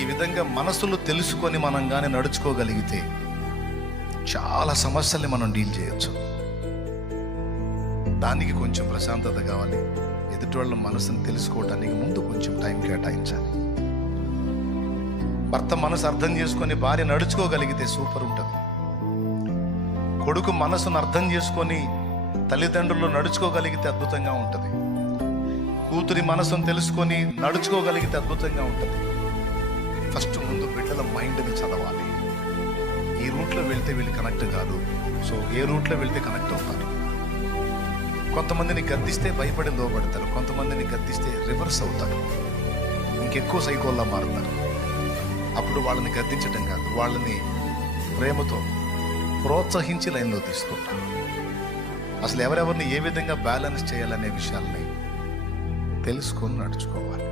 ఈ విధంగా మనసులు తెలుసుకొని మనం కానీ నడుచుకోగలిగితే చాలా సమస్యల్ని మనం డీల్ చేయొచ్చు. దానికి కొంచెం ప్రశాంతత కావాలి. ఎదుటి వాళ్ళ మనసును తెలుసుకోవడానికి ముందు కొంచెం టైం కేటాయించాలి. భర్త మనసు అర్థం చేసుకొని భార్య నడుచుకోగలిగితే సూపర్ ఉంటుంది. కొడుకు మనసును అర్థం చేసుకొని తల్లిదండ్రులు నడుచుకోగలిగితే అద్భుతంగా ఉంటుంది. కూతురి మనసును తెలుసుకొని నడుచుకోగలిగితే అద్భుతంగా ఉంటుంది. ఫస్ట్ ముందు బిడ్డల మైండ్ని చదవాలి. ఈ రూట్లో వెళ్తే వీళ్ళు కనెక్ట్ కాదు, సో ఏ రూట్లో వెళ్తే కనెక్ట్ అవుతారు. కొంతమందిని గద్దిస్తే భయపడి లోబడతారు, కొంతమందిని గద్దిస్తే రివర్స్ అవుతారు, ఇంకెక్కువ సైకోల్లా మారుతారు. అప్పుడు వాళ్ళని గద్దించడం కాదు, వాళ్ళని ప్రేమతో ప్రోత్సహించి లైన్లో తీసుకుంటారు. అసలు ఎవరెవరిని ఏ విధంగా బ్యాలెన్స్ చేయాలనే విషయాల్ని తెలుసుకొని నడుచుకోవాలి.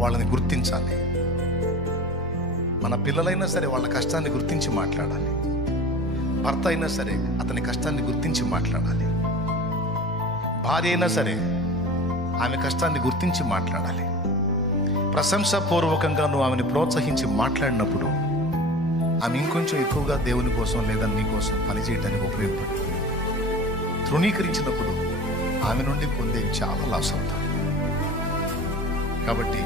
వాళ్ళని గుర్తించాలి. మన పిల్లలైనా సరే వాళ్ళ కష్టాన్ని గుర్తించి మాట్లాడాలి. భర్త అయినా సరే అతని కష్టాన్ని గుర్తించి మాట్లాడాలి. భార్య అయినా సరే ఆమె కష్టాన్ని గుర్తించి మాట్లాడాలి. ప్రశంసాపూర్వకంగా నువ్వు ఆమెను ప్రోత్సహించి మాట్లాడినప్పుడు ఆమె ఇంకొంచెం ఎక్కువగా దేవుని కోసం లేదా నీ కోసం పనిచేయడానికి ఉపయోగపడుతుంది. తృణీకరించినప్పుడు ఆమె నుండి పొందే చాలా లాస్ అవుతాం. కాబట్టి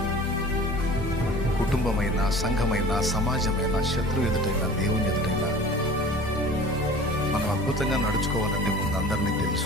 కుటుంబమైన, సంఘమైన, సమాజమైన, శత్రువు ఎదుటైనా, దేవుని ఎదుటైనా మనం అద్భుతంగా నడుచుకోవాలంటే ముందు అందరినీ తెలుసు.